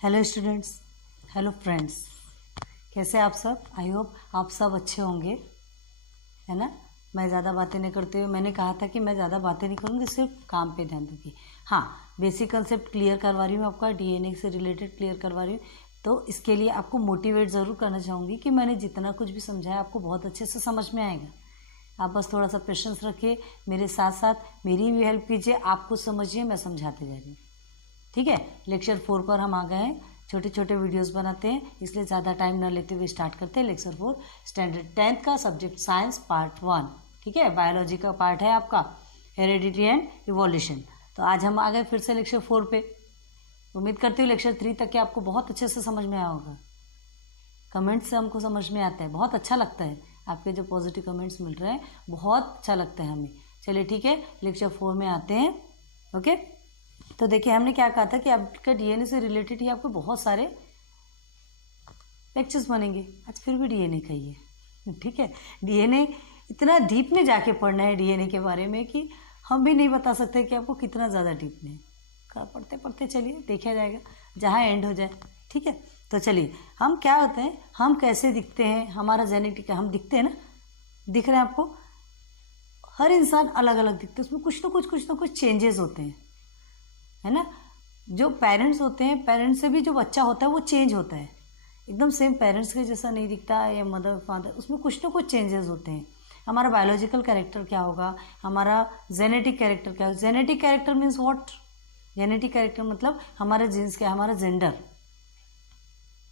Hello students, hello friends, कैसे आप सब। आई होप आप सब अच्छे होंगे, है ना। मैं ज़्यादा बातें नहीं करते हुए मैंने कहा था कि मैं ज़्यादा बातें नहीं करूँगी, सिर्फ काम पे ध्यान दूँगी। हाँ, बेसिक कंसेप्ट क्लियर करवा रही हूँ, आपका डीएनए से रिलेटेड क्लियर करवा रही हूँ। तो इसके लिए आपको मोटिवेट ज़रूर करना चाहूँगी कि मैंने जितना कुछ भी समझाया आपको बहुत अच्छे से समझ में आएगा। आप बस थोड़ा सा पेशेंस रखिए, मेरे साथ साथ मेरी भी हेल्प कीजिए, आप कुछ समझिए, मैं समझाते जा रही हूँ। ठीक है, लेक्चर 4 पर हम आ गए हैं। छोटे छोटे वीडियोस बनाते हैं, इसलिए ज़्यादा टाइम ना लेते हुए स्टार्ट करते हैं। लेक्चर 4 स्टैंडर्ड 10th का सब्जेक्ट साइंस पार्ट 1। ठीक है, बायोलॉजी का पार्ट है आपका हेरेडिटी एंड इवोल्यूशन। तो आज हम आ गए फिर से लेक्चर 4 पे। उम्मीद करती हूँ लेक्चर 3 तक के आपको बहुत अच्छे से समझ में आया होगा। कमेंट्स से हमको समझ में आता है, बहुत अच्छा लगता है आपके जो पॉजिटिव कमेंट्स मिल रहे हैं, बहुत अच्छा लगता है हमें। चलिए ठीक है, लेक्चर 4 में आते हैं। ओके, तो देखिए हमने क्या कहा था कि आपका डीएनए से रिलेटेड ही आपको बहुत सारे लेक्चर्स बनेंगे। आज फिर भी डीएनए का ही है। ठीक है, डीएनए इतना डीप में जाके पढ़ना है डीएनए के बारे में कि हम भी नहीं बता सकते कि आपको कितना ज़्यादा डीप में। पढ़ते पढ़ते चलिए, देखा जाएगा जहाँ एंड हो जाए। ठीक है, तो चलिए हम क्या होते हैं, हम कैसे दिखते हैं, हमारा जेनेटिक, हम दिखते हैं ना, दिख रहे हैं आपको। हर इंसान अलग अलग दिखते हैं, उसमें कुछ ना कुछ चेंजेस होते हैं, है ना। जो पेरेंट्स होते हैं, पेरेंट्स से भी जो बच्चा होता है वो चेंज होता है, एकदम सेम पेरेंट्स के जैसा नहीं दिखता है, या मदर फादर, उसमें कुछ ना कुछ चेंजेस होते हैं। हमारा बायोलॉजिकल कैरेक्टर क्या होगा, हमारा जेनेटिक कैरेक्टर क्या होगा। Genetic character means what, genetic character मतलब हमारा जीन्स क्या, हमारा जेंडर,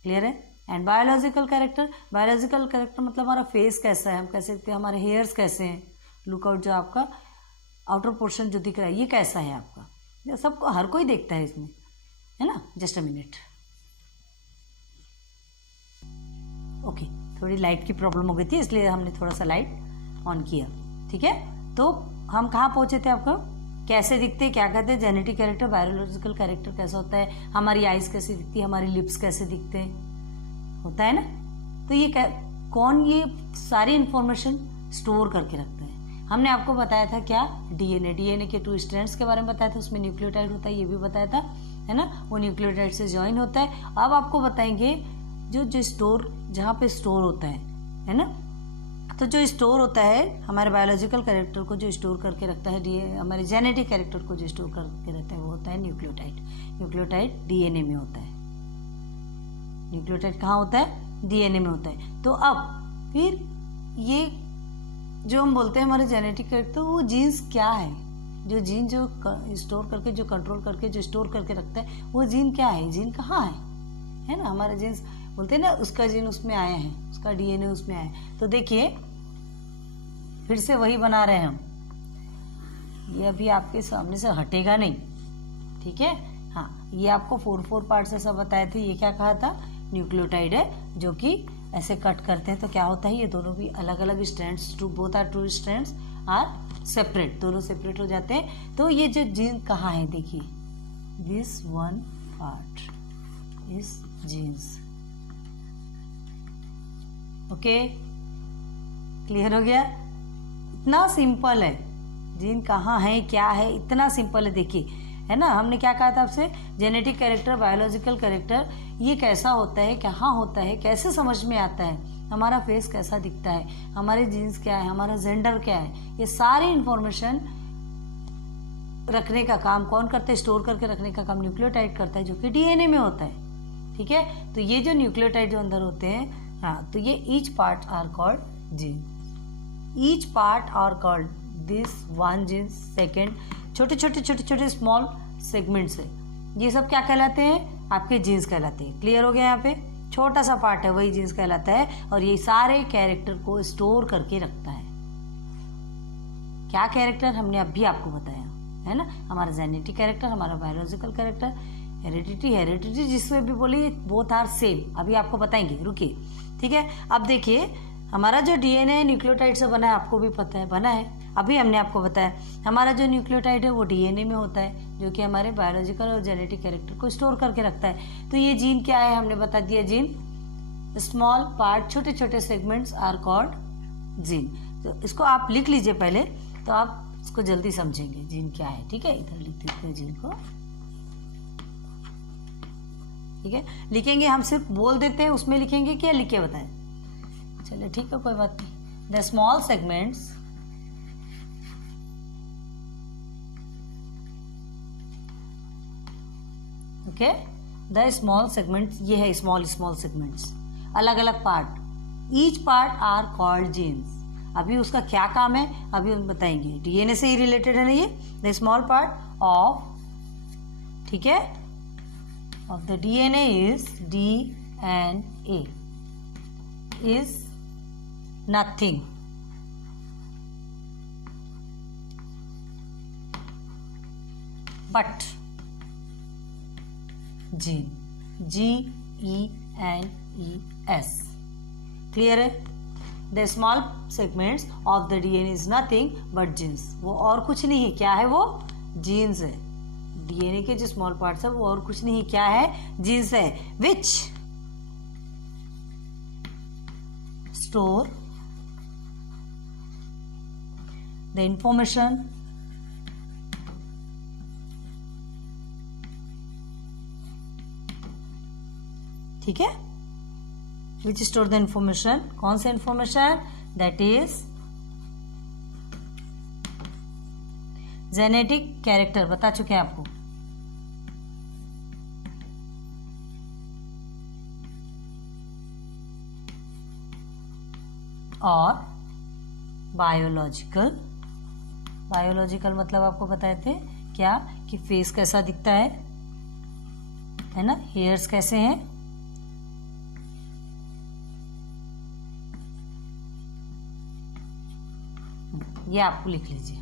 क्लियर है। And biological character, biological character मतलब हमारा फेस कैसा है, हम कैसे दिखते हैं, हमारे हेयर्स कैसे हैं, लुकआउट जो आपका आउटर पोर्शन जो दिख रहा है ये कैसा है आपका, ये सबको हर कोई देखता है इसमें, है ना। जस्ट अ मिनट, ओके, थोड़ी लाइट की प्रॉब्लम हो गई थी इसलिए हमने थोड़ा सा लाइट ऑन किया। ठीक है, तो हम कहाँ पहुँचे थे, आपको कैसे दिखते, क्या कहते हैं, जेनेटिक कैरेक्टर। बायोलॉजिकल कैरेक्टर कैसा होता है, हमारी आइज़ कैसे दिखती है, हमारी लिप्स कैसे दिखते हैं, होता है ना। तो ये कौन ये सारी इंफॉर्मेशन स्टोर करके रखता है। हमने आपको बताया था क्या, डीएनए, डीएनए के 2 स्ट्रैंड्स के बारे में बताया था, उसमें न्यूक्लियोटाइड होता है, ये भी बताया था, है ना। वो न्यूक्लियोटाइड से ज्वाइन होता है। अब आपको बताएंगे जो स्टोर, जहाँ पे स्टोर होता है ना। तो जो स्टोर होता है हमारे बायोलॉजिकल कैरेक्टर को जो स्टोर करके रखता है, हमारे जेनेटिक कैरेक्टर को जो स्टोर करके रखता है वो होता है न्यूक्लियोटाइड। न्यूक्लियोटाइड डीएनए में होता है। न्यूक्लियोटाइड कहाँ होता है, डीएनए में होता है। तो अब फिर ये जो हम बोलते हैं हमारे जेनेटिक कैरेक्टर, वो जीन्स क्या है, जो जीन जो स्टोर करके, जो कंट्रोल करके, जो स्टोर करके रखता है, वो जीन क्या है, जीन कहाँ है ना। हमारे जीन्स बोलते हैं ना, उसका जीन उसमें आया है, उसका डीएनए उसमें आया है। तो देखिए फिर से वही बना रहे हैं हम, ये अभी आपके सामने से हटेगा नहीं। ठीक है, हाँ, ये आपको 4 पार्ट से सब बताए थे। ये क्या कहा था, न्यूक्लियोटाइड है, जो कि ऐसे कट करते हैं तो क्या होता है, ये दोनों भी अलग अलग strands, both are 2 strands are separate, दोनों सेपरेट हो जाते हैं। तो ये जो जीन कहाँ है, देखिए this one part is genes. Okay, clear हो गया, इतना सिंपल है। जीन कहाँ है, क्या है, इतना सिंपल है। देखिए, है ना, हमने क्या कहा था आपसे, जेनेटिक कैरेक्टर, बायोलॉजिकल कैरेक्टर, ये कैसा होता है, कहाँ होता है, कैसे समझ में आता है, हमारा फेस कैसा दिखता है, हमारे जीन्स क्या है, हमारा जेंडर क्या है, ये सारी इंफॉर्मेशन रखने का काम कौन करता है, स्टोर करके रखने का काम न्यूक्लियोटाइड करता है, जो कि डीएनए में होता है। ठीक है, तो ये जो न्यूक्लियोटाइड जो अंदर होते हैं, हाँ, तो ये each part are called gene, each part are called this one gene, second, छोटे स्मॉल सेगमेंट्स है, ये सब क्या कहलाते हैं, आपके जीन्स कहलाते हैं। क्लियर हो गया, यहाँ पे छोटा सा पार्ट है वही जीन्स कहलाता है, और ये सारे कैरेक्टर को स्टोर करके रखता है। क्या कैरेक्टर, हमने अभी आपको बताया, है ना, हमारा जेनेटिक कैरेक्टर, हमारा बायोलॉजिकल कैरेक्टर, हेरिडिटी जिसमें भी बोलिए, बोथ आर सेम, अभी आपको बताएंगे, रुकिए। ठीक है, अब देखिए हमारा जो डीएनए न्यूक्लियोटाइड से बना है, आपको भी पता है बना है, अभी हमने आपको बताया। हमारा जो न्यूक्लियोटाइड है वो डीएनए में होता है, जो कि हमारे बायोलॉजिकल और जेनेटिक कैरेक्टर को स्टोर करके रखता है। तो ये जीन क्या है, हमने बता दिया, जीन स्मॉल पार्ट, छोटे सेगमेंट्स आर कॉल्ड जीन। तो इसको आप लिख लीजिए पहले, तो आप इसको जल्दी समझेंगे जीन क्या है। ठीक है, इधर लिख देते हैं जीन को, ठीक है, लिखेंगे हम सिर्फ बोल देते हैं, उसमें लिखेंगे क्या लिख के बताएं। चलिए ठीक है, कोई बात नहीं। The small segments okay, the small segments, ये है स्मॉल सेगमेंट्स, अलग अलग part, each part are called genes. अभी उसका क्या काम है अभी हम बताएंगे, डीएनए से ही रिलेटेड है ना ये। द स्मॉल पार्ट ऑफ, ठीक है, of the DNA is DNA is nothing but gene, GENES। Clear है? The small segments of the DNA is nothing but genes, वो और कुछ नहीं है, क्या है वो? जीन्स है। डीएनए के जो स्मॉल पार्ट्स है वो और कुछ नहीं है, क्या है? जीन्स है। विच स्टोर द इंफॉर्मेशन ठीक है, विच स्टोर द इंफॉर्मेशन, कौन सा information? That is genetic character, बता चुके हैं आपको। और बायोलॉजिकल, बायोलॉजिकल मतलब आपको बताए थे क्या, कि फेस कैसा दिखता है ना, हेयर्स कैसे हैं, ये आपको लिख लीजिए।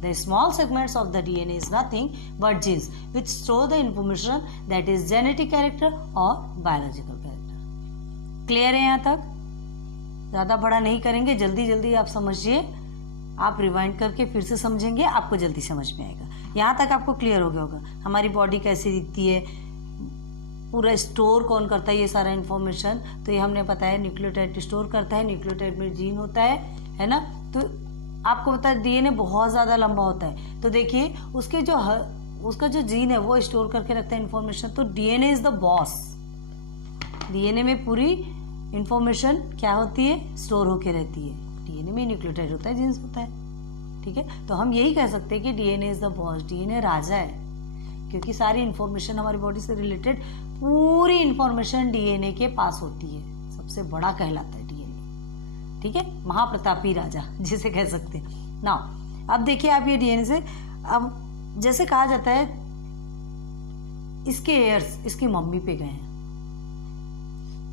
The small segments of the DNA is nothing but jeans which store the information that is genetic character और बायोलॉजिकल कैरेक्टर। क्लियर है? यहाँ तक ज्यादा बड़ा नहीं करेंगे, जल्दी जल्दी आप समझिए, आप रिवाइंड करके फिर से समझेंगे, आपको जल्दी समझ में आएगा। यहाँ तक आपको क्लियर हो गया होगा हमारी बॉडी कैसी दिखती है, पूरा स्टोर कौन करता है ये सारा इन्फॉर्मेशन। तो ये हमने बताया न्यूक्लियोटाइड स्टोर करता है, न्यूक्लियोटाइड में जीन होता है ना। तो आपको पता है डीएनए बहुत ज़्यादा लंबा होता है, तो देखिए उसके जो उसका जो जीन है वो स्टोर करके रखता है इन्फॉर्मेशन। तो DNA is the boss, DNA में पूरी इंफॉर्मेशन क्या होती है? स्टोर होके रहती है। डीएनए में न्यूक्लियोटाइड होता है, जीन्स होता है, ठीक है। तो हम यही कह सकते हैं कि DNA is the boss, DNA राजा है, क्योंकि सारी इंफॉर्मेशन हमारी बॉडी से रिलेटेड पूरी इंफॉर्मेशन डीएनए के पास होती है, सबसे बड़ा कहलाता है डीएनए, ठीक है, महाप्रतापी राजा जिसे कह सकते हैं ना। अब देखिए आप ये डीएनए से, अब जैसे कहा जाता है इसके हेयर्स इसकी मम्मी पे गए हैं,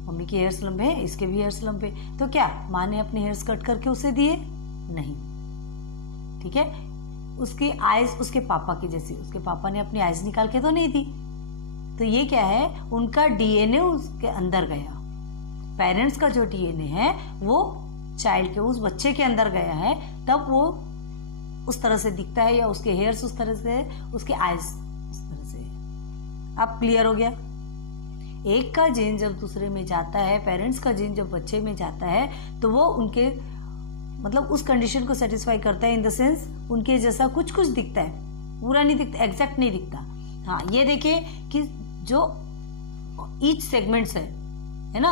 मम्मी के हेयर्स लंबे हैं, इसके भी हेयर्स लंबे, तो क्या माँ ने अपने हेयर्स कट करके उसे दिए? नहीं, ठीक है। उसकी आइज उसके पापा की जैसी, उसके पापा ने अपनी आइज निकाल के तो नहीं दी। तो ये क्या है? उनका डीएनए उसके अंदर गया, पेरेंट्स का जो डीएनए है वो चाइल्ड के, उस बच्चे के अंदर गया है, तब वो उस तरह से दिखता है, या उसके हेयर्स उस तरह से, उसके आइज उस तरह से। अब क्लियर हो गया? एक का जीन जब दूसरे में जाता है, पेरेंट्स का जीन जब बच्चे में जाता है, तो वो उनके मतलब उस कंडीशन को सेटिस्फाई करता है, इन द सेंस उनके जैसा कुछ कुछ दिखता है, पूरा नहीं दिखता, एग्जैक्ट नहीं दिखता। हाँ, ये देखिए कि जो ईच सेगमेंट्स है ना,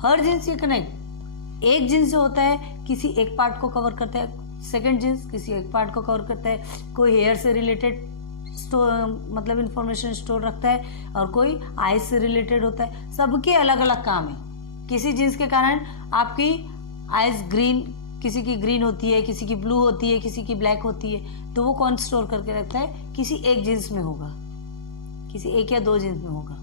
हर जीन्स ये कनेक्ट, एक जीन्स जो होता है किसी एक पार्ट को कवर करता है, सेकंड जीन्स किसी एक पार्ट को कवर करता है, कोई हेयर से रिलेटेड स्टोर मतलब इंफॉर्मेशन स्टोर रखता है, और कोई आइज से रिलेटेड होता है। सबके अलग अलग काम है। किसी जीन्स के कारण आपकी आइज ग्रीन, किसी की ग्रीन होती है, किसी की ब्लू होती है, किसी की ब्लैक होती है, तो वो कौन स्टोर करके रखता है? किसी एक जीन्स में होगा, किसी एक या दो जीन्स में होगा,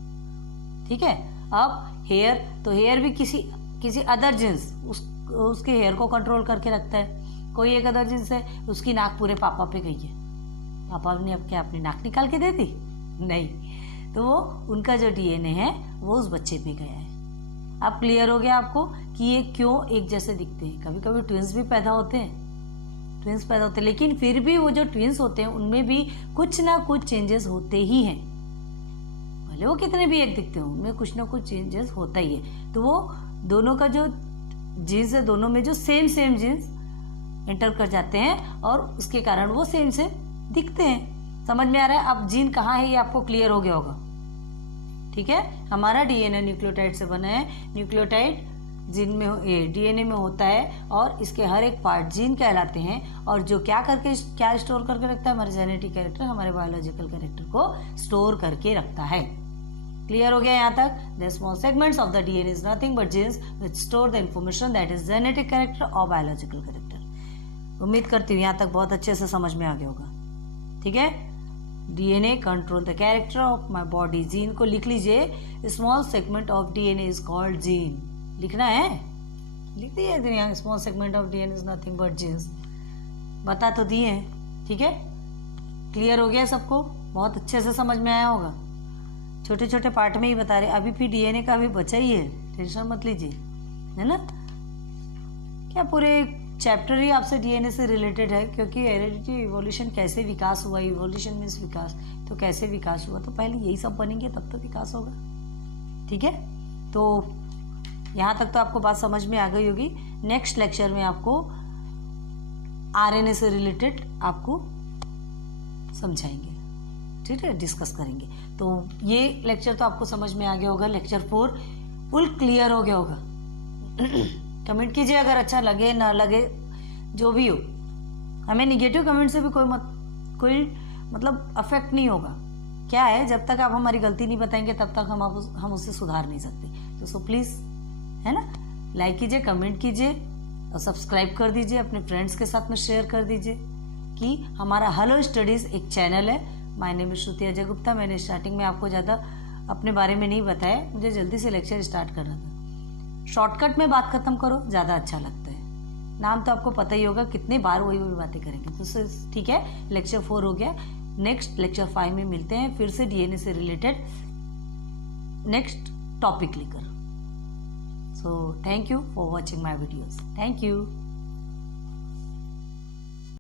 ठीक है। अब हेयर, तो हेयर भी किसी अदर जीन्स उसके हेयर को कंट्रोल करके रखता है। कोई एक अदर जीन्स है, उसकी नाक पूरे पापा पे गई है, पापा ने अब क्या अपनी नाक निकाल के दे दी? नहीं, तो वो उनका जो डीएनए है वो उस बच्चे पे गया है। अब क्लियर हो गया आपको कि ये क्यों एक जैसे दिखते हैं। कभी कभी ट्विंस भी पैदा होते हैं, लेकिन फिर भी वो जो ट्विंस होते हैं उनमें भी कुछ ना कुछ चेंजेस होते ही हैं, भले वो कितने भी एक दिखते हो, उनमें कुछ ना कुछ चेंजेस होता ही है। तो वो दोनों का जो जीन्स है, दोनों में जो सेम जीन्स एंटर कर जाते हैं, और उसके कारण वो सेम दिखते हैं। समझ में आ रहा है? अब जीन कहाँ है ये आपको क्लियर हो गया होगा। ठीक है। हमारा डीएनए न्यूक्लियोटाइड से बना है। न्यूक्लियोटाइड जीन में डीएनए में होता है और इसके हर एक पार्ट जीन कहलाते हैं, और जो क्या स्टोर करके रखता है, हमारे जेनेटिक कैरेक्टर, हमारे बायोलॉजिकल कैरेक्टर को स्टोर करके रखता है। क्लियर हो गया यहाँ तक? The small segments of the DNA is nothing but jeans which store the information that is genetic character और बायोलॉजिकल कैरेक्टर। उम्मीद करती हूँ यहाँ तक बहुत अच्छे से समझ में आ गया होगा। ठीक है। DNA control the character of my body. Gene को लिख लीजिए। Small segment of DNA is called gene. लिखना है, लिख दिए। Small segment of DNA is nothing but genes, बता तो दिए हैं। ठीक है। क्लियर हो गया सबको? बहुत अच्छे से समझ में आया होगा। छोटे छोटे पार्ट में ही बता रहे। अभी फिर डीएनए का भी बचा ही है, टेंशन मत लीजिए, है ना। क्या पूरे चैप्टर ही आपसे डीएनए से रिलेटेड है, क्योंकि हेरेडिटी इवोल्यूशन कैसे विकास हुआ, इवोल्यूशन मीन्स विकास, तो कैसे विकास हुआ, तो पहले यही सब बनेंगे तब तो विकास होगा। ठीक है। तो यहाँ तक तो आपको बात समझ में आ गई होगी। नेक्स्ट लेक्चर में आपको आरएनए से रिलेटेड आपको समझाएंगे, ठीक है, डिस्कस करेंगे। तो ये लेक्चर तो आपको समझ में आ गया होगा। लेक्चर 4 फुल क्लियर हो गया होगा। कमेंट कीजिए अगर अच्छा लगे ना लगे, जो भी हो। हमें निगेटिव कमेंट से भी कोई मतलब अफेक्ट नहीं होगा। क्या है, जब तक आप हमारी गलती नहीं बताएंगे तब तक हम उससे सुधार नहीं सकते। तो सो प्लीज़, है ना, लाइक कीजिए, कमेंट कीजिए और सब्सक्राइब कर दीजिए। अपने फ्रेंड्स के साथ में शेयर कर दीजिए कि हमारा हेलो स्टडीज़ एक चैनल है। माय नेम इज श्रुति अजय गुप्ता। मैंने स्टार्टिंग में आपको ज़्यादा अपने बारे में नहीं बताया, मुझे जल्दी से लेक्चर स्टार्ट करना था। शॉर्टकट में बात खत्म करो, ज़्यादा अच्छा लगता है। नाम तो आपको पता ही होगा, कितनी बार वही बातें करेंगे। तो ठीक है, लेक्चर 4 हो गया। नेक्स्ट लेक्चर 5 में मिलते हैं फिर से डीएनए से रिलेटेड नेक्स्ट टॉपिक लेकर। So thank you for watching my videos. Thank you.